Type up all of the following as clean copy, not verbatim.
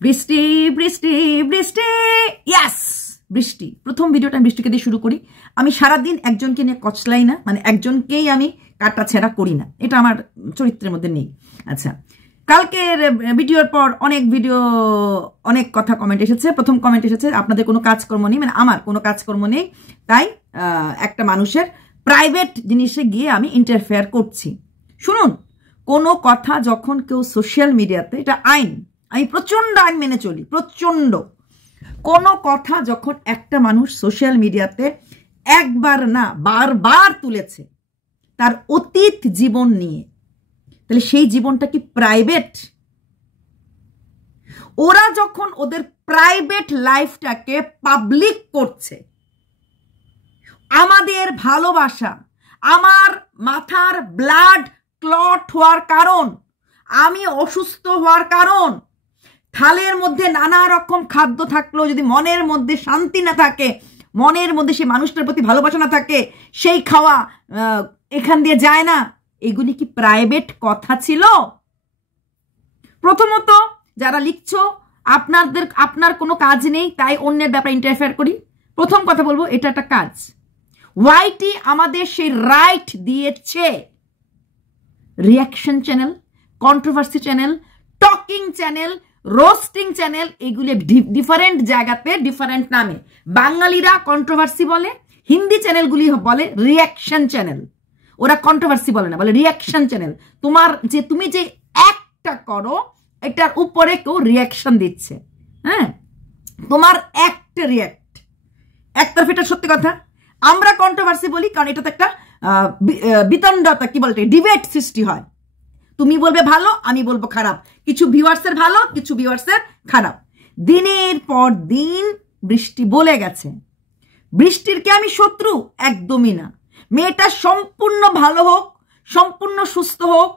বৃষ্টি বৃষ্টি বৃষ্টি, ইয়াস বৃষ্টি। প্রথম ভিডিওটা আমি বৃষ্টিকে দিয়ে শুরু করি। আমি সারাদিন একজনকে নিয়ে কচলাই না, মানে একজনকেই আমি কাটা ছেঁড়া করি না, এটা আমার চরিত্রের মধ্যে নেই। আচ্ছা, কালকের ভিডিওর পর অনেক কথা কমেন্ট এসেছে। প্রথম কমেন্ট এসেছে আপনাদের কোনো কাজকর্ম নেই, মানে আমার কোনো কাজকর্ম নেই, তাই একটা মানুষের প্রাইভেট জিনিসে গিয়ে আমি ইন্টারফেয়ার করছি। শুনুন, কোনো কথা যখন কেউ সোশ্যাল মিডিয়াতে, এটা আইন, আমি প্রচণ্ড আইন মেনে চলি, প্রচণ্ড। কোনো কথা যখন একটা মানুষ সোশ্যাল মিডিয়াতে একবার না বারবার তুলেছে তার অতীত জীবন নিয়ে, তাহলে সেই জীবনটা কি প্রাইভেট? ওরা যখন ওদের প্রাইভেট লাইফটাকে পাবলিক করছে, আমাদের ভালোবাসা, আমার মাথার ব্লাড ক্লট হওয়ার কারণ, আমি অসুস্থ হওয়ার কারণ, থালের মধ্যে নানা রকম খাদ্য থাকলেও যদি মনের মধ্যে শান্তি না থাকে, মনের মধ্যে সেই মানুষটার প্রতি ভালোবাসা না থাকে, সেই খাওয়া এখান দিয়ে যায় না, এগুলি কি প্রাইভেট কথা ছিল? প্রথমত যারা লিখছো আপনার কোনো কাজ নেই, তাই অন্যের ব্যাপারে ইন্টারফেয়ার করি। প্রথম কথা বলবো, এটা একটা কাজ। ওয়াইটি আমাদের সেই রাইট দিয়েছে। Reaction channel, controversy channel, talking channel, roasting channel, এগুলি ডিফারেন্ট জায়গাতে ডিফারেন্ট নামে। বাঙালিরা কন্ট্রোভার্সি বলে, হিন্দি চ্যানেলগুলি বলে রিয়াকশন চ্যানেল। ওরা কন্ট্রোভার্সি বলে না, বলে রিয়াকশন চ্যানেল। তুমি যে একটা করো, এটার উপরে কেউ রিয়াকশন দিচ্ছে। হ্যাঁ, তোমার একটা রিয়াক্ট একতরফা, এটা সত্যি কথা। আমরা কন্ট্রোভার্সি বলি কারণ এটাতে একটা বিতণ্ডতা, কি বলতে, ডিবেট সৃষ্টি হয়। তুমি বলবে ভালো, আমি বলবো খারাপ, কিছু ভিউয়ার্সের ভালো, কিছু ভিউয়ার্সের খারাপ। দিনের পর দিন বৃষ্টি বলে গেছে, বৃষ্টির কে আমি শত্রু? একদমই না। মেয়েটা সম্পূর্ণ ভালো হোক, সম্পূর্ণ সুস্থ হোক,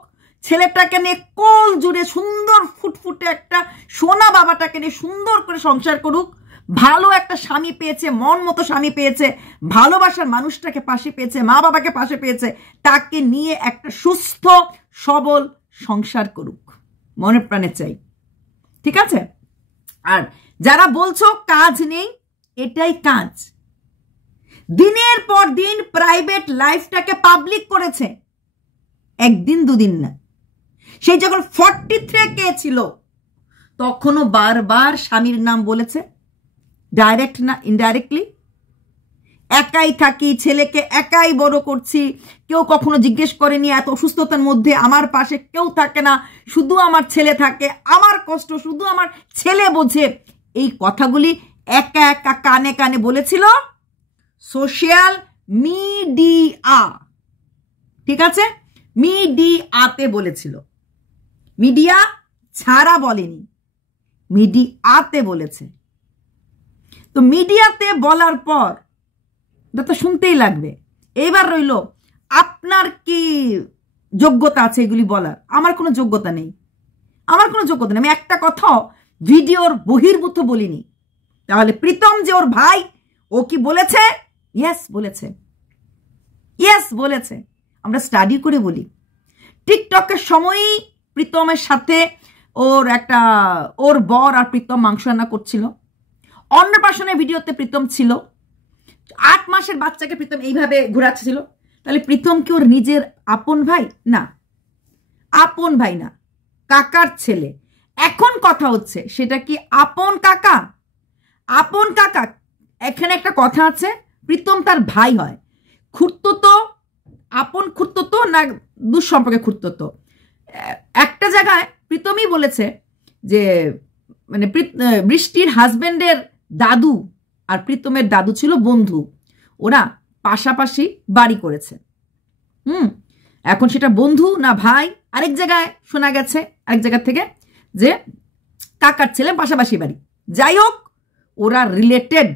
ছেলেটাকে নিয়ে কোল জুড়ে সুন্দর ফুটফুটে একটা সোনা বাবাটাকে নিয়ে সুন্দর করে সংসার করুক, ভালো একটা স্বামী পেয়েছে, মন মতো স্বামী পেয়েছে, ভালোবাসার মানুষটাকে পাশে পেয়েছে, মা বাবাকে পাশে পেয়েছে, তাকে নিয়ে একটা সুস্থ সবল সংসার করুক, মনে প্রাণে চাই। ঠিক আছে? আর যারা বলছো কাজ নেই, এটাই কাজ। দিনের পর দিন প্রাইভেট লাইফটাকে পাবলিক করেছে, একদিন দুদিন না। সেই যখন 43 ছিল তখনও বারবার স্বামীর নাম বলেছে, ডাইরেক্ট না ইনডাইরেক্টলি। একাই থাকি, ছেলেকে একাই বড় করছি, কেউ কখনো জিজ্ঞেস করেনি এত অসুস্থতার মধ্যে আমার পাশে কেউ থাকে না, শুধু আমার ছেলে থাকে, আমার কষ্ট শুধু আমার ছেলে বোঝে। এই কথাগুলি একা একা কানে কানে বলেছিল সোশ্যাল মিডিয়া। ঠিক আছে, মিডিয়াতে বলেছিল, মিডিয়া ছাড়া বলেনি, মিডিয়াতে বলেছে। তো মিডিয়াতে বলার পর তো শুনতেই লাগবে। এইবার রইল আপনার কি যোগ্যতা আছে এগুলি বলার? আমার কোনো যোগ্যতা নেই, আমার কোনো যোগ্যতা নেই। আমি একটা কথা ভিডিওর বহির্ভূত বলিনি। তাহলে প্রীতম যে ওর ভাই, ও কি বলেছে? ইয়েস বলেছে, ইয়েস বলেছে। আমরা স্টাডি করে বলি। টিকটকের সময়ই প্রীতমের সাথে ওর বর আর প্রীতম মাংস রান্না করছিল। অন্নপ্রাশনের ভিডিওতে প্রীতম ছিল। 8 মাসের বাচ্চাকে প্রীতম এইভাবে ঘোরাচ্ছিল। তাহলে প্রীতম কি ওর নিজের আপন ভাই? না, আপন ভাই না, কাকার ছেলে। এখন কথা হচ্ছে সেটা কি আপন কাকা? আপন কাকা, এখানে একটা কথা আছে, প্রীতম তার ভাই হয়। খুড়তুতো, আপন খুড়তুতো না দুঃসম্পর্কে খুড়তুতো? একটা জায়গায় প্রীতমই বলেছে যে মানে বৃষ্টির হাজবেন্ডের দাদু আর প্রীতমের দাদু ছিল বন্ধু, ওরা পাশাপাশি বাড়ি করেছে। এখন সেটা বন্ধু না ভাই, আরেক জায়গায় শোনা গেছে, আরেক জায়গা থেকে, যে কাকার ছেলে পাশাপাশি বাড়ি। যাই হোক, ওরা রিলেটেড।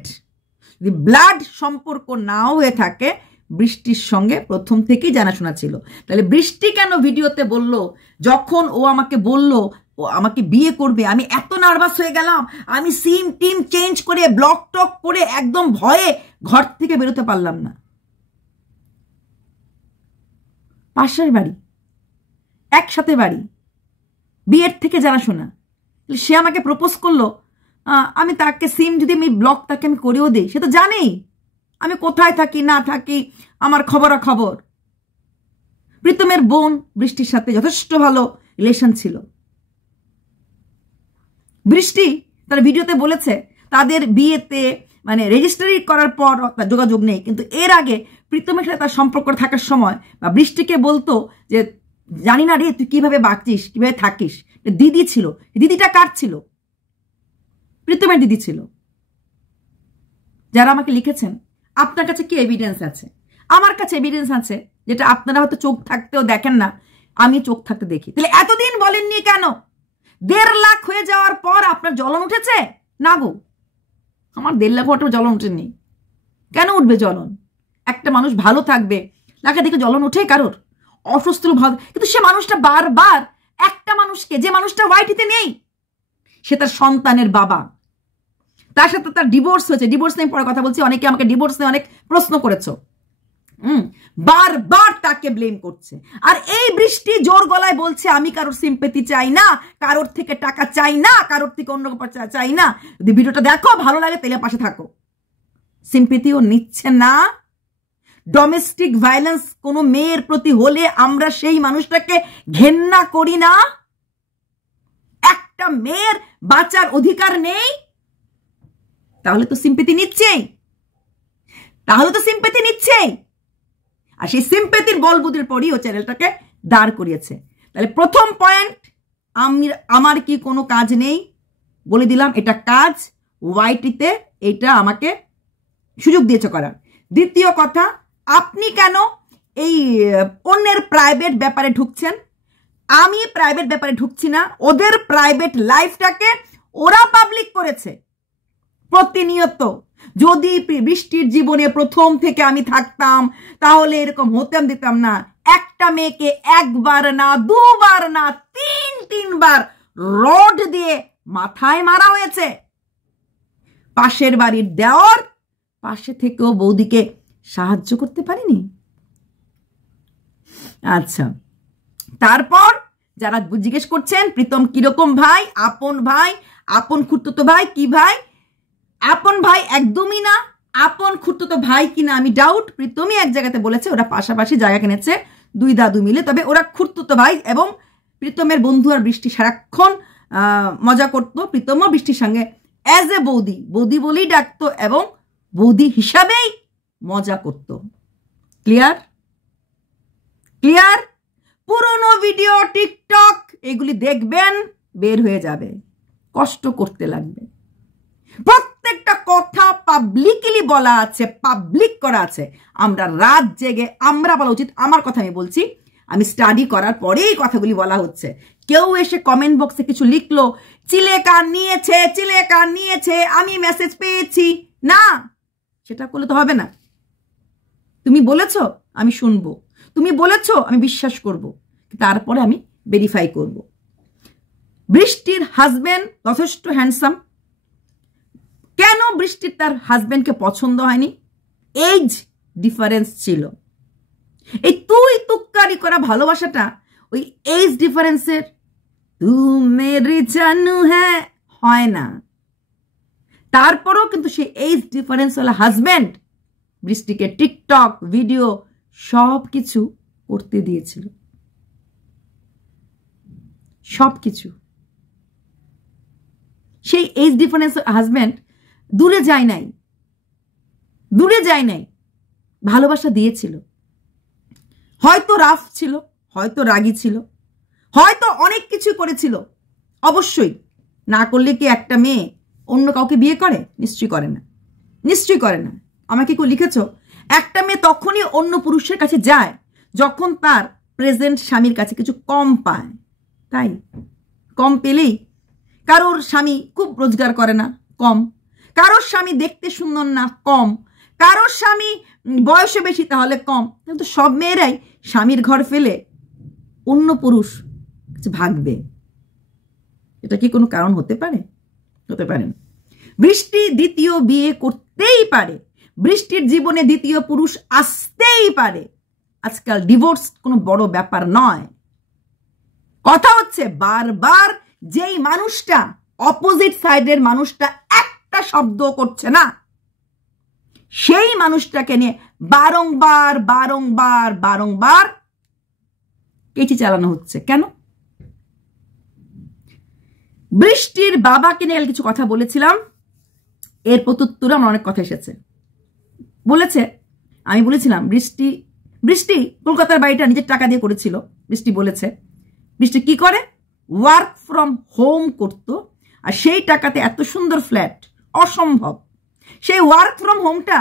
যদি ব্লাড সম্পর্ক নাও হয়ে থাকে, বৃষ্টির সঙ্গে প্রথম থেকেই জানাশোনা ছিল। তাহলে বৃষ্টি কেন ভিডিওতে বলল, যখন ও আমাকে বলল ও আমাকে বিয়ে করবে, আমি এত নার্ভাস হয়ে গেলাম, আমি সিম টিম চেঞ্জ করে ব্লক টক করে একদম ভয়ে ঘর থেকে বেরোতে পারলাম না। পাশের বাড়ি, একসাথে বাড়ি, বিয়ের থেকে জানাশোনা, সে আমাকে প্রপোজ করলো, আমি তাকে সিম যদি আমি ব্লক তাকে আমি করেও দিই, সে তো জানেই আমি কোথায় থাকি না থাকি, আমার খবরাখবর। প্রীতমের বোন বৃষ্টির সাথে যথেষ্ট ভালো রিলেশন ছিল। বৃষ্টি তার ভিডিওতে বলেছে তাদের বিয়েতে মানে রেজিস্ট্রি করার পর তার যোগাযোগ নেই, কিন্তু এর আগে প্রীতমের সাথে তার সম্পর্ক থাকার সময় বা বৃষ্টিকে বলতো যে জানি না রে তুই কিভাবে বাঁচিস, কিভাবে থাকিস। দিদি ছিল, দিদিটা কার ছিল? প্রীতমের দিদি ছিল। যারা আমাকে লিখেছেন আপনার কাছে কি এভিডেন্স আছে? আমার কাছে এভিডেন্স আছে, যেটা আপনারা হয়তো চোখ থাকতেও দেখেন না, আমি চোখ থাকতে দেখি। তাহলে এতদিন বলেননি কেন? 1.5 লাখ হয়ে যাওয়ার পর আপনার জ্বলন উঠেছে? না গো, আমার 1.5 লাখ ওটা জ্বলন উঠেনি। কেন উঠবে জ্বলন? একটা মানুষ ভালো থাকবে, তাকে দেখে জ্বলন উঠে কারোর? অসুস্থ ভালো, কিন্তু সে মানুষটা বারবার একটা মানুষকে, যে মানুষটা ওয়াইটিতে নেই, সে তার সন্তানের বাবা, তার সাথে তার ডিভোর্স হয়েছে। ডিভোর্স নিয়ে পরে কথা বলছি, অনেকে আমাকে ডিভোর্স নিয়ে অনেক প্রশ্ন করেছো। বারবার তাকে ব্লেম করছে। আর এই বৃষ্টি জোর গলায় বলছে আমি কারোর সিম্পেথি চাই না, কারোর থেকে টাকা চাই না, কারোর থেকে অন্য চাই না। যদি ভিডিওটা দেখো ভালো লাগে তাহলে পাশে থাকো। সিম্পেথিও নিচ্ছে না। ডোমেস্টিক ভায়োলেন্স কোনো মেয়ের প্রতি হলে আমরা সেই মানুষটাকে ঘেন্না করি না? একটা মেয়ের বাঁচার অধিকার নেই? তাহলে তো সিম্পেথি নিচ্ছেই, আর সেই সিম্পেথির বলবুদ্ধির পরই ও চ্যানেলটাকে দাঁড় করিয়েছে। তাহলে প্রথম পয়েন্ট, আমার কি কোনো কাজ নেই? বলে দিলাম এটা কাজ, ওয়াইটিতে এটা আমাকে সুযোগ দিয়েছে করার। দ্বিতীয় কথা, আপনি কেন এই অন্যের প্রাইভেট ব্যাপারে ঢুকছেন? আমি প্রাইভেট ব্যাপারে ঢুকছি না, ওদের প্রাইভেট লাইফটাকে ওরা পাবলিক করেছে প্রতিনিয়ত। যদি বৃষ্টির জীবনে প্রথম থেকে আমি থাকতাম তাহলে এরকম হতাম দিতাম না। একটা মেয়েকে একবার না, দুবার না, 3বার রড দিয়ে মাথায় মারা হয়েছে। পাশের বাড়ির দেওর পাশে থেকেও বৌদিকে সাহায্য করতে পারিনি। আচ্ছা, তারপর যারা জিজ্ঞেস করছেন প্রীতম কিরকম ভাই, আপন খুঁড়তুতো ভাই, কি ভাই? আপন ভাই একদমই না, আপন খুঁড়তুতো ভাই কিনা আমি ডাউট। প্রীতমই এক জায়গাতে বলেছে ওরা পাশাপাশি জায়গা কিনেছে 2 দাদু মিলে, তবে ওরা খুঁড়তুতো ভাই। এবং প্রীতমের বন্ধু আর বৃষ্টি সারাক্ষণ মজা করতো। প্রীতমও বৃষ্টির সঙ্গে অ্যাজ এ বৌদি বলেই ডাকতো এবং বৌদি হিসাবেই মজা করতো। ক্লিয়ার? পুরনো ভিডিও, টিকটক এগুলি দেখবেন, বের হয়ে যাবে, কষ্ট করতে লাগবে। প্রত্যেকটা কথা পাবলিকলি বলা আছে, পাবলিক করা আছে। আমরা রাত জেগে, আমরা বলা উচিত, আমার কথা আমি বলছি, আমি স্টাডি করার পরেই কথাগুলি বলা হচ্ছে। কেউ এসে কমেন্ট বক্সে কিছু লিখলো, চিলেকান নিয়েছে, আমি মেসেজ পেয়েছি, না, সেটা করলে তো হবে না। তুমি বলেছো আমি শুনবো, তুমি বলেছো আমি বিশ্বাস করব, তারপরে আমি ভেরিফাই করব। বৃষ্টির হাজবেন্ড যথেষ্ট হ্যান্ডসাম। কেন বৃষ্টির তার হাজবেন্ডকে পছন্দ হয়নি? এজ ডিফারেন্স ছিল। এই তুই তুক্কারি করা ভালোবাসাটা ওই এজ ডিফারেন্সের তু মেরি জানু হ্যাঁ হয় না। তারপরেও কিন্তু সেই এজ ডিফারেন্স ওলা হাজবেন্ড বৃষ্টিকে টিকটক ভিডিও সব কিছু করতে দিয়েছিল, সব কিছু। সেই এজ ডিফারেন্স হাজবেন্ড দূরে যায় নাই, ভালোবাসা দিয়েছিল। হয়তো রাফ ছিল, হয়তো রাগী ছিল, হয়তো অনেক কিছু করেছিল। অবশ্যই না করলে কি একটা মেয়ে অন্য কাউকে বিয়ে করে? নিশ্চয়ই করে না। আমাকে কেউ লিখেছো, একটা মেয়ে তখনই অন্য পুরুষের কাছে যায় যখন তার প্রেজেন্ট স্বামীর কাছে কিছু কম পায়। তাই কম পেলেই, কারোর স্বামী খুব রোজগার করে না, কম, কারোর স্বামী দেখতে সুন্দর না, কম, কারোর স্বামী বয়সে বেশি, তাহলে কম। কিন্তু সব মেয়েরাই স্বামীর ঘর ফেলে অন্য পুরুষ ভাগবে। এটা কি কোনো কারণ হতে পারে? হতে পারে না। বৃষ্টি দ্বিতীয় বিয়ে করতেই পারে, বৃষ্টির জীবনে দ্বিতীয় পুরুষ আসতেই পারে। আজকাল ডিভোর্স কোনো বড় ব্যাপার নয়। কথা হচ্ছে বারবার যেই মানুষটা অপোজিট সাইডের মানুষটা একটা শব্দ করছে না, সেই মানুষটাকে নিয়ে বারংবার বারংবার বারংবার কেচি চালানো হচ্ছে। কেন? বৃষ্টির বাবাকে নিয়ে কিছু কথা বলেছিলাম, এর প্রত্যুত্তরে আমার অনেক কথা এসেছে। বলেছে, আমি বলেছিলাম বৃষ্টি কলকাতার বাড়িটা নিজের টাকা দিয়ে করেছিল। বৃষ্টি বলেছে বৃষ্টি কি করে, ওয়ার্ক ফ্রম হোম করতো, আর সেই টাকাতে এত সুন্দর ফ্ল্যাট, অসম্ভব। সেই ওয়ার্ক ফ্রম হোমটা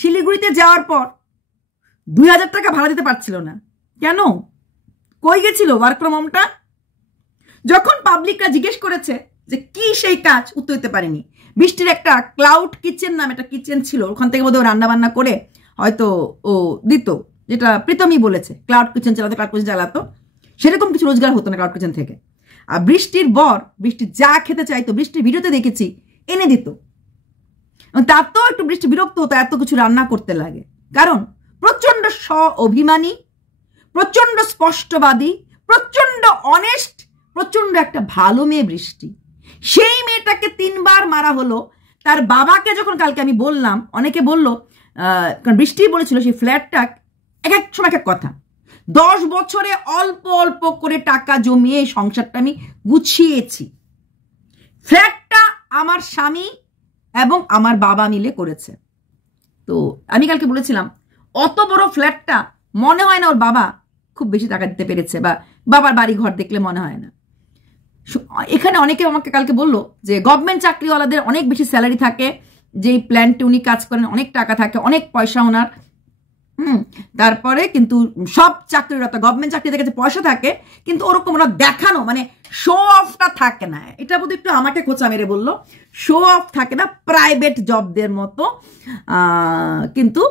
শিলিগুড়িতে যাওয়ার পর 2000 টাকা ভাড়া দিতে পারছিল না। কেন? কই গেছিল ওয়ার্ক ফ্রম হোমটা? যখন পাবলিকরা জিজ্ঞেস করেছে যে কি সেই কাজ, উত্তর দিতে পারেনি। বৃষ্টির একটা ক্লাউড কিচেন নামে একটা কিচেন ছিল, ওখান থেকে বোধহয় রান্না বান্না করে হয়তো ও দিত, যেটা প্রীতমই বলেছে ক্লাউড কিচেন চালাতো, সেরকম কিছু রোজগার হতো না ক্লাউড কিচেন থেকে। আর বৃষ্টির বর, বৃষ্টি যা খেতে চাইতো বৃষ্টির ভিডিওতে দেখেছি এনে দিত। তার তো একটু বৃষ্টি বিরক্ত হতো এত কিছু রান্না করতে লাগে, কারণ প্রচন্ড অভিমানী, প্রচন্ড স্পষ্টবাদী, প্রচন্ড অনেস্ট, প্রচন্ড একটা ভালো মেয়ে বৃষ্টি। সেই মেয়েটাকে 3 বার মারা হলো। তার বাবাকে যখন কালকে আমি বললাম, অনেকে বললো, কারণ বৃষ্টি বলেছিল সেই ফ্ল্যাটটা এক এক সময় এক কথা, 10 বছরে অল্প অল্প করে টাকা জমিয়ে সংসারটা আমি গুছিয়েছি। ফ্ল্যাটটা আমার স্বামী এবং আমার বাবা মিলে করেছে। তো আমি কালকে বলেছিলাম অত বড় ফ্ল্যাটটা মনে হয় না ওর বাবা খুব বেশি টাকা দিতে পেরেছে, বা বাবার বাড়ি ঘর দেখলে মনে হয় না। এখানে অনেকে আমাকে কালকে বললো যে গভর্নমেন্ট চাকরিওয়ালাদের অনেক বেশি স্যালারি থাকে, যেই প্ল্যান্টে উনি কাজ করেন অনেক টাকা থাকে, অনেক পয়সা ওনার। তারপরে কিন্তু সব চাকরিরত গভর্নমেন্ট চাকরিদের কাছে পয়সা থাকে, কিন্তু ওরকম ওরা দেখানো মানে শো অফটা থাকে না। এটা বোধহয় একটু আমাকে খোঁচা মেরে বললো, শো অফ থাকে না প্রাইভেট জবদের মতো, কিন্তু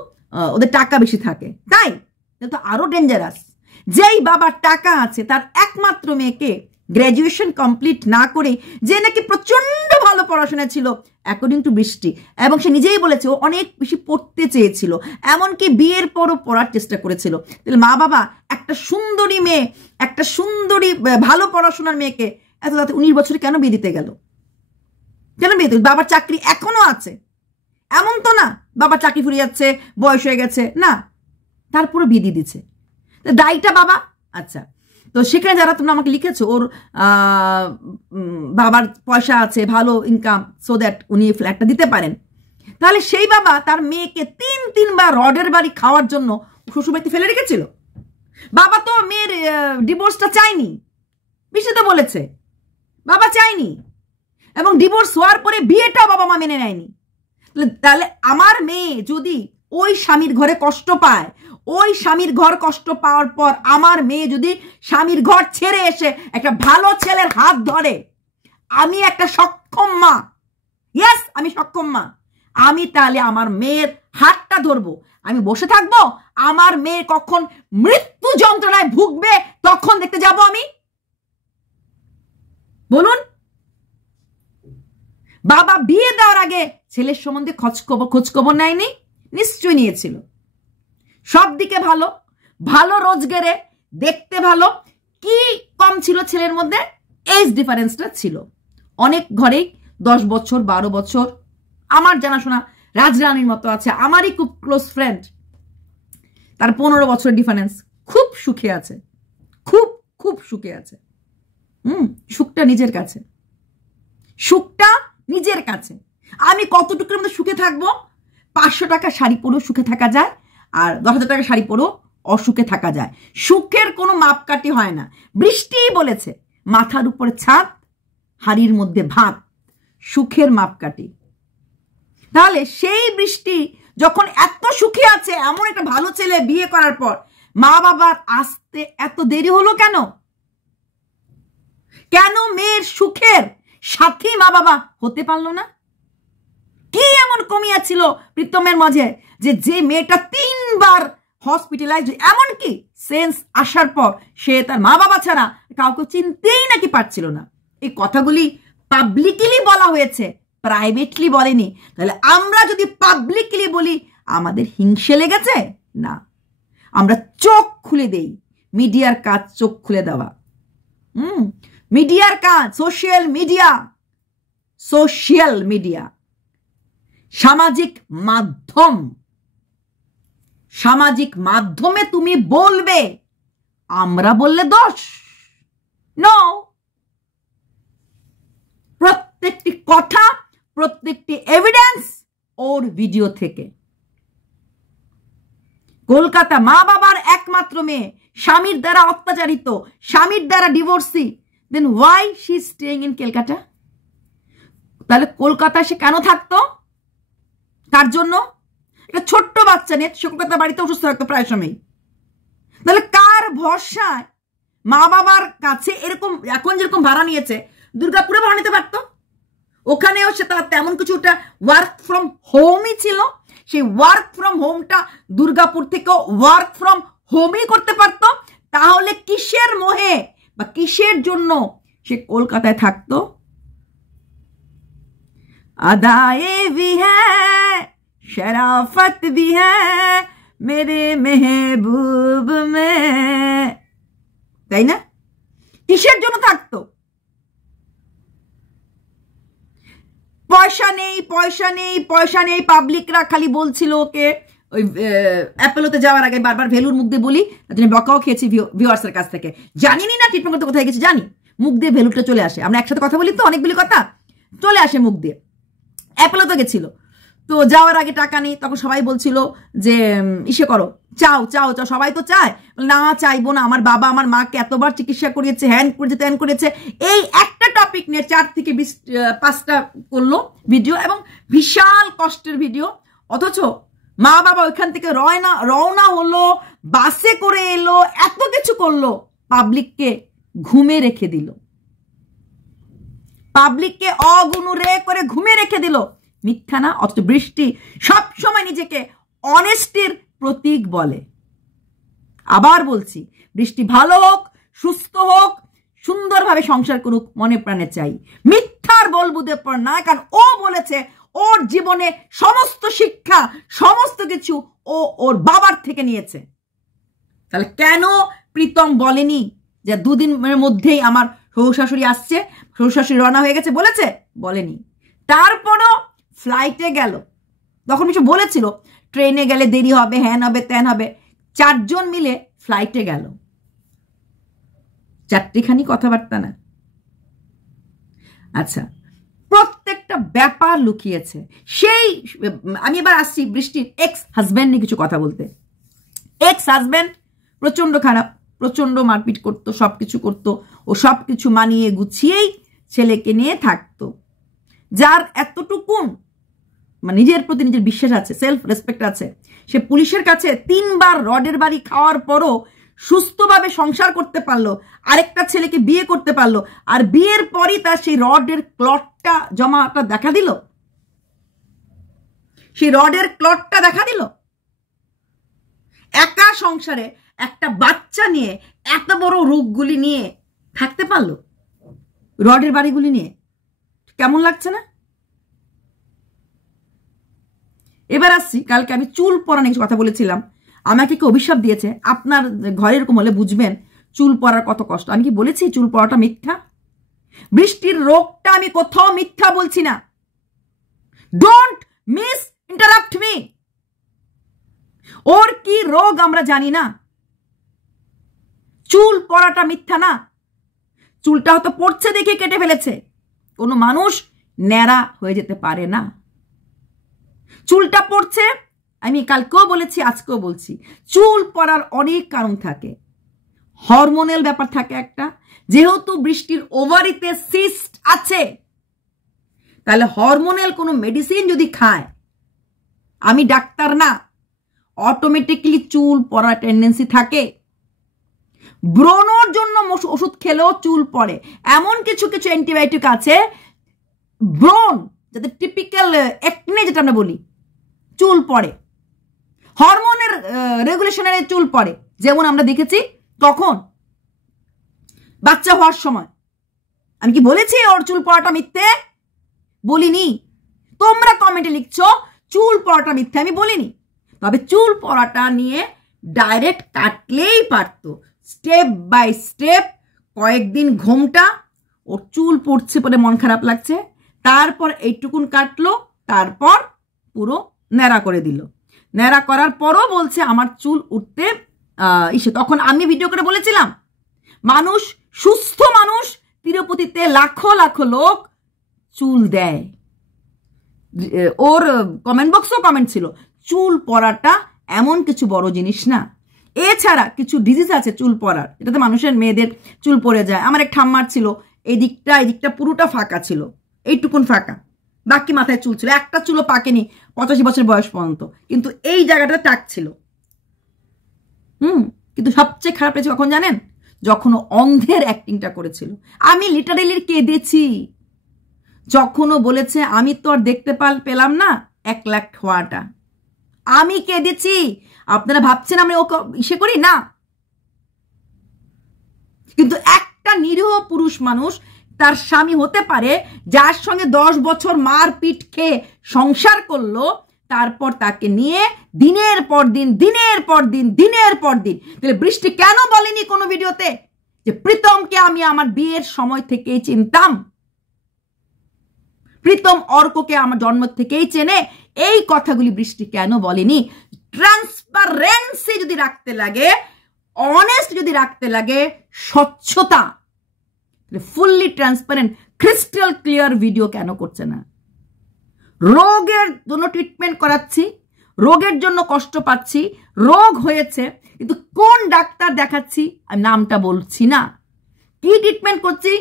ওদের টাকা বেশি থাকে। তাই তো আরো ডেঞ্জারাস। যেই বাবার টাকা আছে তার একমাত্র মেয়েকে গ্র্যাজুয়েশন কমপ্লিট না করে, যে নাকি প্রচন্ড ভালো পড়াশোনা ছিল অ্যাকর্ডিং টু বৃষ্টি, এবং সে নিজেই বলেছে ও অনেক বেশি পড়তে চেয়েছিল, এমনকি বিয়ের পরও পড়ার চেষ্টা করেছিল। তাহলে মা বাবা একটা সুন্দরী মেয়ে, একটা সুন্দরী ভালো পড়াশোনার মেয়েকে এত রাতে 19 বছরে কেন বিয়ে দিতে গেল? কেন বিয়ে দিল? বাবার চাকরি এখনো আছে, এমন তো না বাবার চাকরি ফুরিয়ে যাচ্ছে, বয়স হয়ে গেছে, না, তারপরে বিয়ে দিয়ে দিচ্ছে। দায়ীটা বাবা। আচ্ছা, তো সেখানে যারা তোমরা আমাকে লিখেছো ওর বাবার পয়সা আছে, ভালো ইনকাম, সো দ্যাট উনি ফ্ল্যাটটা দিতে পারেন, তাহলে সেই বাবা তার মেয়েকে 3 বার রডের বাড়ি খাওয়ার জন্য শ্বশুরবাড়িতে ফেলে রেখেছিল। বাবা তো মেয়ের ডিভোর্সটা চায়নি, বৃষ্টি তো বলেছে বাবা চায়নি, এবং ডিভোর্স হওয়ার পরে বিয়েটাও বাবা মা মেনে নেয়নি। তাহলে আমার মেয়ে যদি ওই স্বামীর ঘরে কষ্ট পায়, ওই স্বামীর ঘর কষ্ট পাওয়ার পর আমার মেয়ে যদি স্বামীর ঘর ছেড়ে এসে একটা ভালো ছেলের হাত ধরে, আমি একটা সক্ষম মা, ইয়েস আমি সক্ষম মা, আমি তাহলে আমার মেয়ের হাতটা ধরবো। আমি বসে থাকবো আমার মেয়ে কখন মৃত্যু যন্ত্রণায় ভুগবে তখন দেখতে যাব আমি? বলুন। বাবা বিয়ে দেওয়ার আগে ছেলের সম্বন্ধে খোঁজখবর নেয়নি? নিশ্চয়ই নিয়েছিল। সব দিকে ভালো, ভালো রোজগারে, দেখতে ভালো। কি কম ছিল ছেলের মধ্যে? এজ ডিফারেন্সটা ছিল। অনেক ঘরেই 10 বছর 12 বছর, আমার জানাশোনা রাজরানীর মতো আছে, আমারই খুব ক্লোজ ফ্রেন্ড, তার 15 বছর ডিফারেন্স, খুব সুখে আছে, খুব খুব সুখে আছে। সুখটা নিজের কাছে, সুখটা নিজের কাছে। আমি কতটুকুর মধ্যে সুখে থাকবো? 500 টাকা শাড়ি পরেও সুখে থাকা যায়, আর 10,000 টাকা শাড়ি পরেও অসুখে থাকা যায়। সুখের কোনো মাপকাঠি হয় না। বৃষ্টি বলেছে মাথার উপরে ছাদ, হাড়ির মধ্যে ভাত, সুখের মাপকাঠি। তাহলে সেই বৃষ্টি যখন এত সুখে আছে, এমন একটা ভালো ছেলে বিয়ে করার পর মা বাবার আসতে এত দেরি হলো কেন? কেন মেয়ের সুখের সাথী মা বাবা হতে পারলো না? কি এমন কমিয়া ছিল প্রীতমের মাঝে যে মেয়েটা 3 বার হসপিটালাইজ, এমনকি সেন্স আসার পর সে তার মা বাবা ছাড়া কাউকে চিনতেই নাকি পারছিল না? এই কথাগুলি পাবলিকলি বলা হয়েছে, প্রাইভেটলি বলেনি। তাহলে আমরা যদি পাবলিকলি বলি আমাদের হিংসে লেগেছে? না, আমরা চোখ খুলে দেই। মিডিয়ার কাজ চোখ খুলে দেওয়া। মিডিয়ার কাজ, সোশ্যাল মিডিয়া, সোশ্যাল মিডিয়া, সামাজিক মাধ্যম, সামাজিক মাধ্যমে তুমি বলবে, আমরা বললে দোষ? নো, প্রত্যেকটি কথা, প্রত্যেকটি এভিডেন্স ওর ভিডিও থেকে। কলকাতা, মা বাবার একমাত্র মেয়ে, স্বামীর দ্বারা অত্যাচারিত, স্বামীর দ্বারা divorcee, then why she staying in Kolkata? তাহলে কলকাতায় সে কেন থাকতো? কার জন্য? একটা ছোট্ট বাচ্চা নিয়ে সে কলকাতা বাড়িতে অসুস্থ থাকতো প্রায় সময়। তাহলে কার ভরসায় মা বাবার কাছে এরকম, এখন যেরকম ভাড়া নিয়েছে, দুর্গাপুরে ভাড়া নিতে পারতো। ওখানেও সে তার তেমন কিছুটা ওয়ার্ক ফ্রম হোমই ছিল, সেই ওয়ার্ক ফ্রম হোমটা দুর্গাপুর থেকে ওয়ার্ক ফ্রম হোমই করতে পারতো। তাহলে কিসের মোহে বা কিসের জন্য সে কলকাতায় থাকতো? আদায়ে ভি হ্যায়, শরাফত ভি হ্যায় মেরে মেহবুব মে, তাই না? কিসের জন্য থাকতো? পয়সা নেই, পয়সা নেই, পয়সা নেই। পাবলিকরা খালি বলছিল ওকে, ওই অ্যাপেলোতে যাওয়ার আগে বারবার ভেলুর মুখ দিয়ে বলি, বকাও খেয়েছি ভিউয়ার্সের কাছ থেকে। জানিনি না ট্রিটমেন্ট করতে কোথায় গেছি, জানি মুখ দিয়ে ভেলুটা চলে আসে। আমরা একসাথে কথা বলি তো, অনেকগুলি কথা চলে আসে মুখ দিয়ে। অ্যাপেলোতে গেছিল, তো যাওয়ার আগে টাকা নেই, তখন সবাই বলছিল যে ইসে করো, চাও চাও চাও, সবাই তো চায়। না, চাইবো না, আমার বাবা আমার মাকে এতবার চিকিৎসা করিয়েছে, হ্যান করেছে, ত্যান করেছে। এই একটা টপিক নিয়ে 4 থেকে 5টা করলো ভিডিও, এবং বিশাল কষ্টের ভিডিও। অথচ মা বাবা ওইখান থেকে রওনা হলো, বাসে করে এলো, এত কিছু করলো, পাবলিককে ঘুমে রেখে দিল, পাবলিককে অগুনুরে করে ঘুমে রেখে দিল। মিথ্যা না? অথচ বৃষ্টি সব সময় নিজেকে অনেস্টির প্রতীক বলে। আবার বলছি, বৃষ্টি ভালো হোক, সুস্থ হোক, সুন্দরভাবে সংসার করুক, মনে প্রাণে চাই। মিথ্যার বলবুদের পর না, কারণ ও বলেছে ওর জীবনে সমস্ত শিক্ষা, সমস্ত কিছু ও ওর বাবার থেকে নিয়েছে। তাহলে কেন প্রীতম বলেনি যে 2 দিনের মধ্যেই আমার শ্বশুর শাশুড়ি আসছে, শ্বশুর শাশুড়ি রওনা হয়ে গেছে? বলেছে? বলেনি। তারপরও ফ্লাইটে গেল, তখন কিছু বলেছিল ট্রেনে গেলে দেরি হবে, হ্যান হবে, ত্যান হবে। 4 জন মিলে ফ্লাইটে গেল, 4টিখানি কথাবার্তা না। আচ্ছা, প্রত্যেকটা ব্যাপার লুকিয়েছে। সেই আমি এবার আসছি বৃষ্টির এক্স হাজব্যান্ড নিয়ে কিছু কথা বলতে। এক্স হাজব্যান্ড প্রচন্ড খারাপ, প্রচন্ড মারপিট করতো, সবকিছু করতো। ও সবকিছু মানিয়ে গুছিয়েই ছেলেকে নিয়ে থাকতো। যার এতটুকুন নিজের প্রতি নিজের বিশ্বাস আছে, সেলফ রেসপেক্ট আছে, সে পুলিশের কাছে 3বার রডের বাড়ি খাওয়ার পরও সুস্থভাবে সংসার করতে পারলো, আরেকটা ছেলেকে বিয়ে করতে পারলো। আর বিয়ের পরই তার সেই রডের ক্লটটা জমাটা দেখা দিল, সেই রডের ক্লটটা দেখা দিল। একা সংসারে একটা বাচ্চা নিয়ে এত বড় রোগগুলি নিয়ে থাকতে পারলো, রডের বাড়িগুলি নিয়ে। কেমন লাগছে না? এবার আসছি, কালকে আমি চুল পরা নিয়ে কথা বলেছিলাম। আমাকে কি অভিশাপ দিয়েছে? আপনার ঘরে এরকম হলে বুঝবেন চুল পরার কত কষ্ট। আমি কি বলেছি চুল পরাটা মিথ্যা? বৃষ্টির রোগটা আমি কোথাও মিথ্যা বলছি না। Don't miss interrupt me. ওর কি রোগ আমরা জানি না? চুল পরাটা মিথ্যা না। চুলটা হয়তো পড়ছে দেখে কেটে ফেলেছে। কোনো মানুষ ন্যাড়া হয়ে যেতে পারে না। চুলটা পড়ছে, আমি কালকেও বলেছি, আজকেও বলছি, চুল পড়ার অনেক কারণ থাকে। হরমোনাল ব্যাপার থাকে একটা। যেহেতু বৃষ্টির ওভারিতে সিস্ট আছে, তাহলে হরমোনাল কোনো মেডিসিন যদি খায়, আমি ডাক্তার না, অটোমেটিক্যালি চুল পড়ার টেন্ডেন্সি থাকে। ব্রণর জন্য ওষুধ খেলেও চুল পড়ে। এমন কিছু কিছু অ্যান্টিবায়োটিক আছে, ব্রণ যাতে টিপিক্যাল একনে যেটা আমরা বলি, চুল পড়ে। হরমোনের রেগুলেশনের চুল পড়ে। যেমন আমরা দেখেছি তখন বাচ্চা হওয়ার সময়। আমি কি বলেছি ওর চুল পড়াটা মিথ্যে? বলিনি। তোমরা কমেন্টে লিখছো চুল পড়াটা মিথ্যে, আমি বলিনি। তবে চুল পড়াটা নিয়ে ডাইরেক্ট কাটলেই পারতো। স্টেপ বাই স্টেপ কয়েকদিন ঘোমটা, ওর চুল পড়ছে পরে মন খারাপ লাগছে, তারপর এইটুকুন কাটলো, তারপর পুরো ন্যাড়া করে দিল। ন্যাড়া করার পরও বলছে আমার চুল উঠতে তখন আমি ভিডিও করে বলেছিলাম, মানুষ, সুস্থ মানুষ, তিরুপতিতে লাখো লাখো লোক চুল দেয়। ওর কমেন্ট বক্সও কমেন্ট ছিল, চুল পড়াটা এমন কিছু বড় জিনিস না। এছাড়া কিছু ডিজিজ আছে চুল পড়ার, এটাতে মানুষের মেয়েদের চুল পড়ে যায়। আমার এক ঠাম্মার ছিল, এদিকটা পুরোটা ফাঁকা ছিল, এইটুকুন ফাঁকা, বাকি মাথায় চুল ছিল, একটা চুলও পাকেনি 85 বছর বয়স পর্যন্ত, কিন্তু এই জায়গাটা টাক ছিল। কিন্তু সবচেয়ে খারাপ লেগেছে কখন জানেন? যখন অন্ধের অ্যাক্টিংটা করেছিল। আমি লিটারেলি কেঁদেছি যখনও বলেছে আমি তো আর দেখতে পেলাম না 1 লাখ হওয়াটা, আমি কেঁদেছি। আপনারা ভাবছেন আমি ওকে ইসে করি না, কিন্তু একটা নিরীহ পুরুষ মানুষ, তার স্বামী হতে পারে, যার সঙ্গে 10 বছর মারপিট খেয়ে সংসার করলো, তারপর তাকে নিয়ে দিনের পর দিন তাহলে বৃষ্টি কেন বলেনি কোনো ভিডিওতে যে প্রীতমকে আমি আমার বিয়ের সময় থেকেই চিনতাম, প্রীতম অর্ককে আমার জন্ম থেকেই চেনে? এই কথাগুলি বৃষ্টি কেন বলেনি? ট্রান্সপারেন্সি যদি রাখতে লাগে, অনেস্ট যদি রাখতে লাগে, স্বচ্ছতা, fully transparent crystal clear video কেন করছে না? রোগের জন্য ট্রিটমেন্ট করাচ্ছি, রোগের জন্য কষ্ট পাচ্ছি, রোগ হয়েছে, কিন্তু কোন ডাক্তার দেখাচ্ছি আমি নামটা বলছি না, কি ট্রিটমেন্ট করছি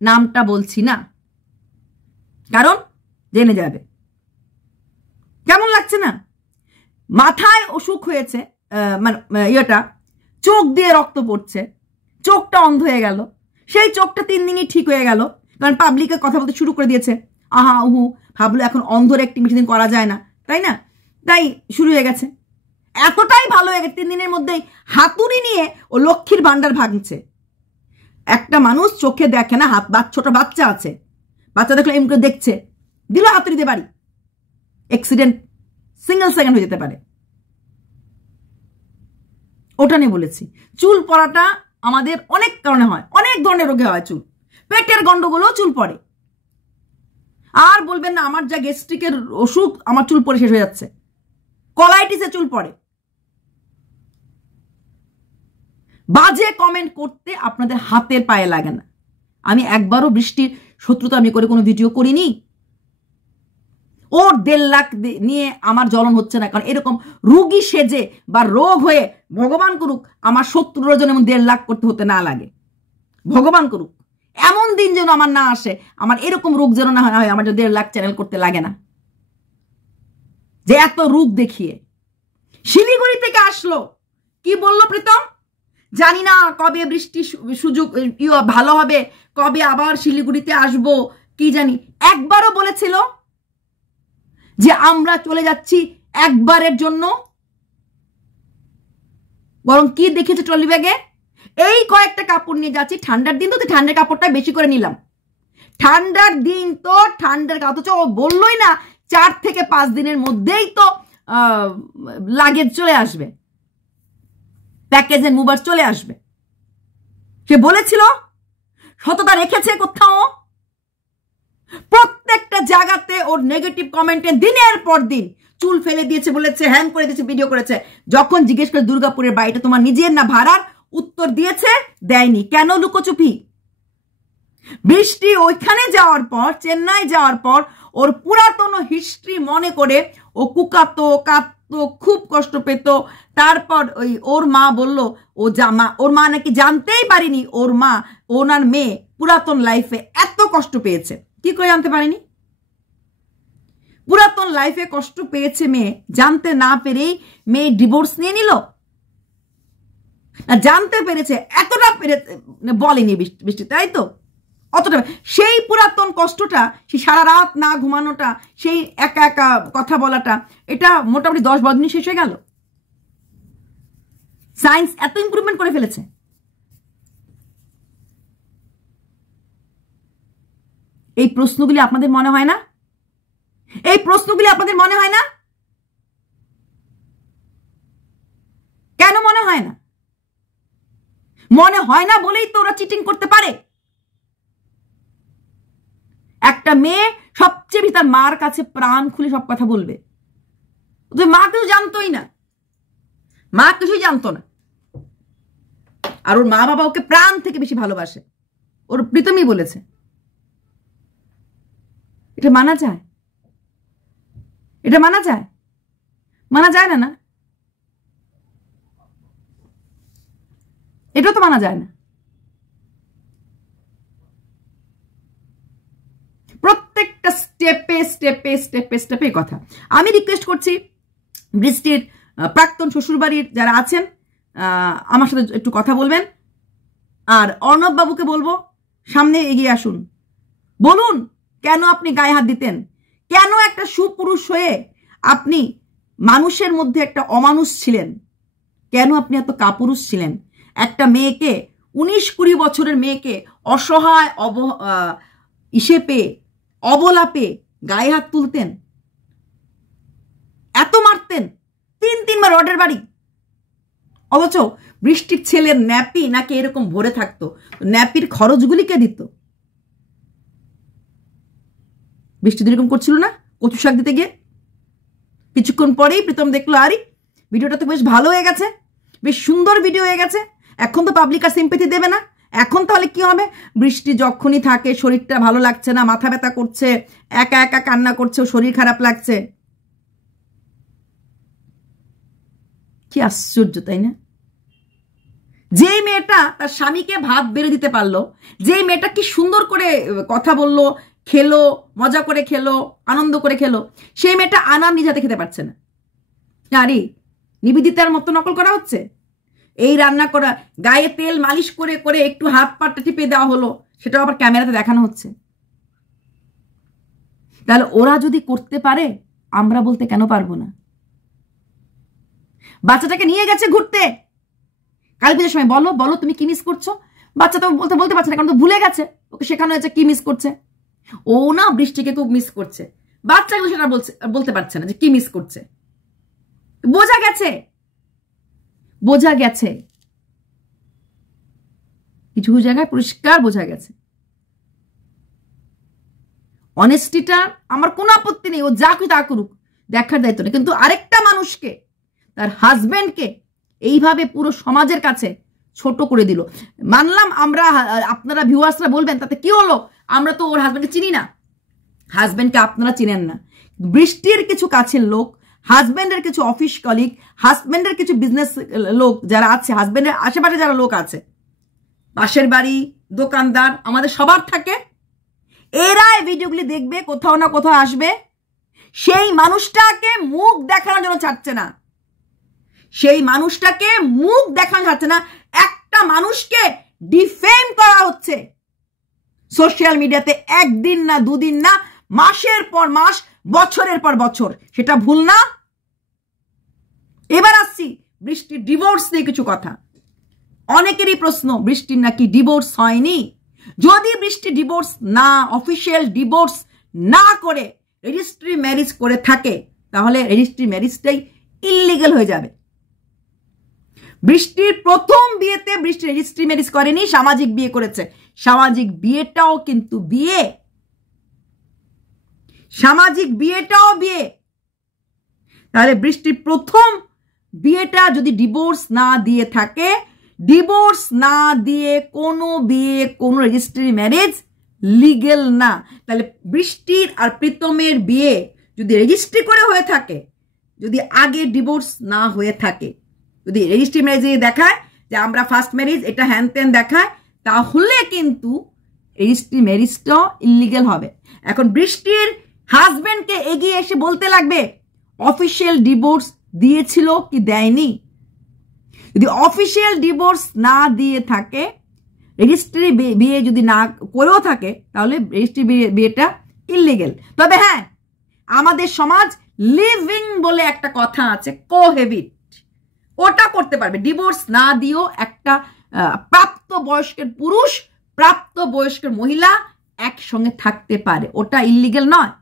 নামটা বলছি না, কারণ জেনে যাবে। কেমন লাগছে না? মাথায় অসুখ হয়েছে, মানে চোখ দিয়ে রক্ত পড়ছে, চোখটা অন্ধ হয়ে গেল, সেই চোখটা 3 দিনই ঠিক হয়ে গেল, কারণ পাবলিকে কথা বলতে শুরু করে দিয়েছে, আহা উহু, ভাবলো এখন অন্ধর একটি বেশি দিন করা যায় না, তাই না? তাই শুরু হয়ে গেছে, এতটাই ভালো হয়ে গেছে 3 দিনের মধ্যেই হাতুড়ি নিয়ে ও লক্ষ্মীর ভান্ডার ভাঙছে। একটা মানুষ চোখে দেখে না, ছোট বাচ্চা আছে, বাচ্চা দেখলো এমনি করে দেখছে, দিল হাতুড়ি দিয়ে বাড়ি, অ্যাক্সিডেন্ট সিঙ্গেল সেকেন্ড হয়ে যেতে পারে। ওটা নিয়ে বলেছি। চুল পড়াটা আমাদের অনেক কারণে হয়, অনেক ধরনের রোগে হয় চুল, পেটের গন্ডগোলও চুল পড়ে। আর বলবেন না আমার যা গ্যাস্ট্রিকের অসুখ, আমার চুল পড়ে শেষ হয়ে যাচ্ছে, কলাইটিসে চুল পড়ে। বাজে কমেন্ট করতে আপনাদের হাতের পায়ে লাগে না। আমি একবারও বৃষ্টির শত্রুতা আমি করে কোনো ভিডিও করিনি। ওর 1.5 লাখ নিয়ে আমার জ্বলন হচ্ছে না, কারণ এরকম রোগী সেজে বা রোগ হয়ে, ভগবান করুক আমার 70 জন এমন 1.5 লাখ করতে হতে না লাগে, ভগবান করুক এমন দিন যেন আমার না আসে, আমার এরকম রোগ যেন না হয় আমার 1.5 লাখ চ্যানেল করতে লাগে না, যে এত রোগ দেখিয়ে। শিলিগুড়ি থেকে আসলো, কি বললো প্রীতম? জানি না কবে বৃষ্টি সুযোগ ভালো হবে, কবে আবার শিলিগুড়িতে আসবো কি জানি। একবারও বলেছিল যে আমরা চলে যাচ্ছি একবারের জন্য? বরং কি দেখেছে ট্রলি ব্যাগে, এই কয়েকটা কাপড় নিয়ে যাচ্ছি, ঠান্ডার দিন তো ঠান্ডার কাপড়টা বেশি করে নিলাম, ঠান্ডার দিন তো ঠান্ডার, অথচ ও বললোই না 4 থেকে 5 দিনের মধ্যেই তো লাগেজ চলে আসবে, প্যাকেজ এন্ড মুভার চলে আসবে। সে বলেছিল, সততা রেখেছে কোথাও? প্রত্যেকটা জায়গাতে ওর নেগেটিভ কমেন্টে দিনের পর দিন চুল ফেলে দিয়েছে, বলেছে হ্যাং করে দিয়েছে, ভিডিও করেছে। যখন জিজ্ঞেস করে দুর্গাপুরের বাড়িটা তোমার নিজের না ভাড়ার, উত্তর দিয়েছে দেয়নি। কেন লুকোচুপি? বৃষ্টি ওইখানে যাওয়ার পর, চেন্নাই যাওয়ার পর ওর পুরাতন হিস্ট্রি মনে করে ও কুকাতো, কাঁদতো, খুব কষ্ট পেত। তারপর ওর মা বলল, ওর মা নাকি জানতেই পারিনি ওর মা, ওনার মেয়ে পুরাতন লাইফে এত কষ্ট পেয়েছে। কি করে জানতে পারিনি? পুরাতন লাইফে কষ্ট পেয়েছে মেয়ে, জানতে না পেরেই মেয়ে ডিভোর্স নিয়ে নিল। জানতে পেরেছে, এতটা পেরেছে বলেনি বৃষ্টি, তাই তো? অতটা সেই পুরাতন কষ্টটা, সেই সারা রাত না ঘুমানোটা, সেই একা একা কথা বলাটা, এটা মোটামুটি 10-12 দিন শেষ হয়ে গেল। সায়েন্স এত ইমপ্রুভমেন্ট করে ফেলেছে। এই প্রশ্নগুলি আপনাদের মনে হয় না? এই প্রশ্নগুলি আপনাদের মনে হয় না? কেন মনে হয় না? মনে হয় না বলেই তো ওরা চিটিং করতে পারে। একটা মেয়ে সবচেয়ে বেশি তার মার কাছে প্রাণ খুলে সব কথা বলবে। মা কিছু জানতোই না, মা কিছুই জানতো না, আর ওর মা বাবা ওকে প্রাণ থেকে বেশি ভালোবাসে, ওর প্রীতমই বলেছে। এটা মানা যায়? এটা মানা যায়? মানা যায় না, না, এটাও তো মানা যায় না। প্রত্যেকটা স্টেপে স্টেপে স্টেপে স্টেপে কথা। আমি রিকোয়েস্ট করছি বৃষ্টির প্রাক্তন শ্বশুরবাড়ির যারা আছেন আমার সাথে একটু কথা বলবেন, আর অর্ণব বাবুকে বলবো সামনে এগিয়ে আসুন, বলুন কেন আপনি গায়ে হাত দিতেন, কেন একটা সুপুরুষ হয়ে আপনি মানুষের মধ্যে একটা অমানুষ ছিলেন, কেন আপনি এত কাপুরুষ ছিলেন, একটা মেয়েকে 19-20 বছরের মেয়েকে অসহায় পেয়ে অবলা পেয়ে গায়ে হাত তুলতেন, এত মারতেন, 3 বার রডের বাড়ি। অথচ বৃষ্টির ছেলের ন্যাপি নাকি এরকম ভরে থাকতো, ন্যাপির খরচগুলি কে দিত? বৃষ্টি এরকম করছিল না কচু শাক দিতে গিয়ে? কিছুক্ষণ পরেই প্রীতম দেখলো আরে ভিডিওটা তো বেশ ভালো হয়ে গেছে, বেশ সুন্দর ভিডিও হয়ে গেছে, এখন তো পাবলিক আর সিম্পেথি দেবে না। এখন তাহলে কি হবে? বৃষ্টি যখনই থাকে শরীরটা ভালো লাগছে না, মাথা ব্যথা করছে, একা একা কান্না করছে, শরীর খারাপ লাগছে। কি আশ্চর্য, তাই না? যেই মেয়েটা তার স্বামীকে ভাত বেড়ে দিতে পারলো, যেই মেয়েটা কি সুন্দর করে কথা বললো, খেলো, মজা করে খেলো, আনন্দ করে খেলো, সেই মেয়েটা আনার নিজ হাতে খেতে পারছে না। আরে নিবেদিতার মতো নকল করা হচ্ছে। এই রান্না করা, গায়ে তেল মালিশ করে করে একটু হাত পাটা টিপে দেওয়া হলো, সেটাও আবার ক্যামেরাতে দেখানো হচ্ছে। তাহলে ওরা যদি করতে পারে আমরা বলতে কেন পারবো না? বাচ্চাটাকে নিয়ে গেছে ঘুরতে, কালী পুজোর সময় বলো বলো তুমি কি মিস করছো, বাচ্চা তো বলতে পারছে না, কারণ তো ভুলে গেছে, ওকে শেখানো হয়েছে কি মিস করছে। ও না বৃষ্টিকে খুব মিস করছে, বাচ্চাগুলো সেটা বলতে পারছে না যে কি মিস করছে। বোঝা গেছে, বোঝা গেছে, কিছু জায়গায় পরিষ্কার বোঝা গেছে। অনেস্টিটা আমার কোনো আপত্তি নেই, ও যা কি তা করুক, দেখার দায়িত্ব নেই, কিন্তু আরেকটা মানুষকে, তার হাজবেন্ডকে এইভাবে পুরো সমাজের কাছে ছোট করে দিল। মানলাম আমরা, আপনারা ভিউয়ার্সরা বলবেন তাতে কি হলো, আমরা তো ওর হাজবেন্ডকে চিনি না, হাজবেন্ডকে আপনারা চিনেন না। বৃষ্টির কিছু কাছের লোক, হাজবেন্ডের কিছু অফিস কলিগ, হাজবেন্ডের কিছু বিজনেস লোক যারা আছে, হাজবেন্ডের আশেপাশে যারা লোক আছে, পাশের বাড়ি, দোকানদার, আমাদের সবার থাকে, এরা এই ভিডিওগুলি দেখবে, কোথাও না কোথাও আসবে, সেই মানুষটাকে মুখ দেখানোর জন্য ছাড়ছে না, সেই মানুষটাকে মুখ দেখানো যাচ্ছে না, একটা মানুষকে ডিফেম করা হচ্ছে সোশ্যাল মিডিয়াতে, একদিন না দুদিন না, মাসের পর মাস, বছরের পর বছর। সেটা ভুল না? এবার আসছি বৃষ্টির ডিভোর্স নিয়ে কিছু কথা। অনেকেরই প্রশ্ন, বৃষ্টির নাকি ডিভোর্স হয়নি। যদি বৃষ্টি ডিভোর্স না, অফিসিয়াল ডিভোর্স না করে রেজিস্ট্রি ম্যারেজ করে থাকে, তাহলে রেজিস্ট্রি ম্যারেজটাই ইললিগাল হয়ে যাবে। বৃষ্টির প্রথম বিয়েতে বৃষ্টি রেজিস্ট্রি ম্যারেজ করেনি, সামাজিক বিয়ে করেছে। সামাজিক বিয়েটাও কিন্তু বিয়ে, সামাজিক বিয়েটাও বিয়ে। তাহলে বৃষ্টির প্রথম বিয়েটা যদি ডিভোর্স না দিয়ে থাকে, ডিভোর্স না দিয়ে কোনো বিয়ে, কোনো রেজিস্ট্রি ম্যারেজ লিগেল না। তাহলে বৃষ্টির আর প্রীতমের বিয়ে যদি রেজিস্ট্রি করে হয়ে থাকে, যদি আগে ডিভোর্স না হয়ে থাকে, যদি রেজিস্ট্রি ম্যারেজে দেখায় যে আমরা ফার্স্ট ম্যারেজ, এটা হ্যান ত্যান দেখায়, তাহলে কিন্তু রেজিস্ট্রি ম্যারেজটাও ইলিগাল হবে। এখন বৃষ্টির হাজবেন্ডকে এগিয়ে এসে বলতে লাগবে অফিসিয়াল ডিভোর্স দিয়েছিল কি দেয়নি। যদি অফিসিয়াল ডিভোর্স না দিয়ে থাকে, রেজিস্ট্রি বিয়ে যদি না করেও থাকে, তাহলে রেজিস্ট্রি বিয়েটা ইলিগাল। তবে হ্যাঁ, আমাদের সমাজ লিভিং বলে একটা কথা আছে, কোহেবিট, ওটা করতে পারবে। ডিভোর্স না দিয়েও একটা প্রাপ্ত বয়স্কের পুরুষ, প্রাপ্ত বয়স্কের মহিলা একসঙ্গে থাকতে পারে, ওটা ইলিগাল নয়।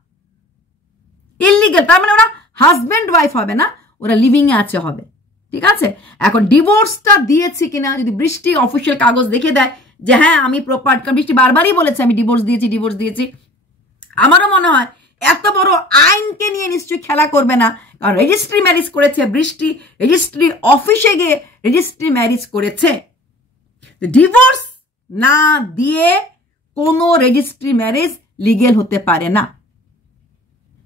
ইলিগাল তার মানে ওরা হাজব্যান্ড ওয়াইফ হবে না, ওরা লিভিং এ আছে হবে, ঠিক আছে। এখন ডিভোর্সটা দিয়েছি কিনা যদি বৃষ্টি অফিসিয়াল কাগজ দেখে দেয় যে হ্যাঁ আমি প্রপার, কারণ বৃষ্টি বারবারই বলেছে আমি ডিভোর্স দিয়েছি, ডিভোর্স দিয়েছি, আমারও মনে হয় এত বড় আইনকে নিয়ে নিশ্চয়ই খেলা করবে না, কারণ রেজিস্ট্রি ম্যারেজ করেছে বৃষ্টি, রেজিস্ট্রি অফিসে গিয়ে রেজিস্ট্রি ম্যারেজ করেছে। ডিভোর্স না দিয়ে কোনো রেজিস্ট্রি ম্যারেজ লিগেল হতে পারে না,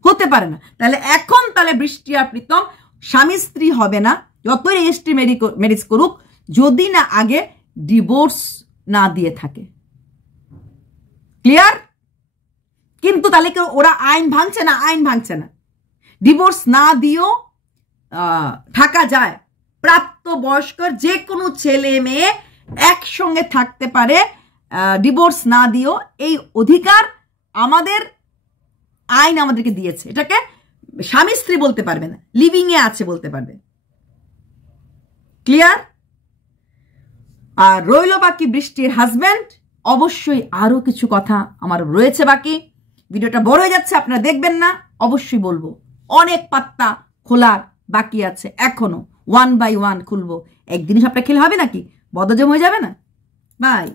হতে পারে না। তাহলে এখন তাহলে বৃষ্টি আর প্রীতম স্বামী স্ত্রী হবে না যতই রেজিস্ট্রি ম্যারেজ করুক, যদি না আগে ডিভোর্স না দিয়ে থাকে। ক্লিয়ার? কিন্তু তাহলে কেউ ওরা আইন ভাঙছে না, আইন ভাঙছে না। ডিভোর্স না দিয়েও থাকা যায়, প্রাপ্তবয়স্কর যে কোনো ছেলে মেয়ে একসঙ্গে থাকতে পারে ডিভোর্স না দিয়েও। এই অধিকার আমাদের আইন আমাদেরকে দিয়েছে। এটাকে স্বামী স্ত্রী বলতে পারবে না, লিভিং এ আছে বলতে পারবে। ক্লিয়ার? আর রইল বাকি বৃষ্টির হাজব্যান্ড। অবশ্যই আরো কিছু কথা আমার রয়েছে বাকি, ভিডিওটা বড় হয়ে যাচ্ছে, আপনারা দেখবেন না, অবশ্যই বলবো। অনেক পাত্তা খোলার বাকি আছে এখনো, 1 by 1 খুলবো। একদিনই সবটা খেলে হবে নাকি? বদহজম হয়ে যাবে না? বাই।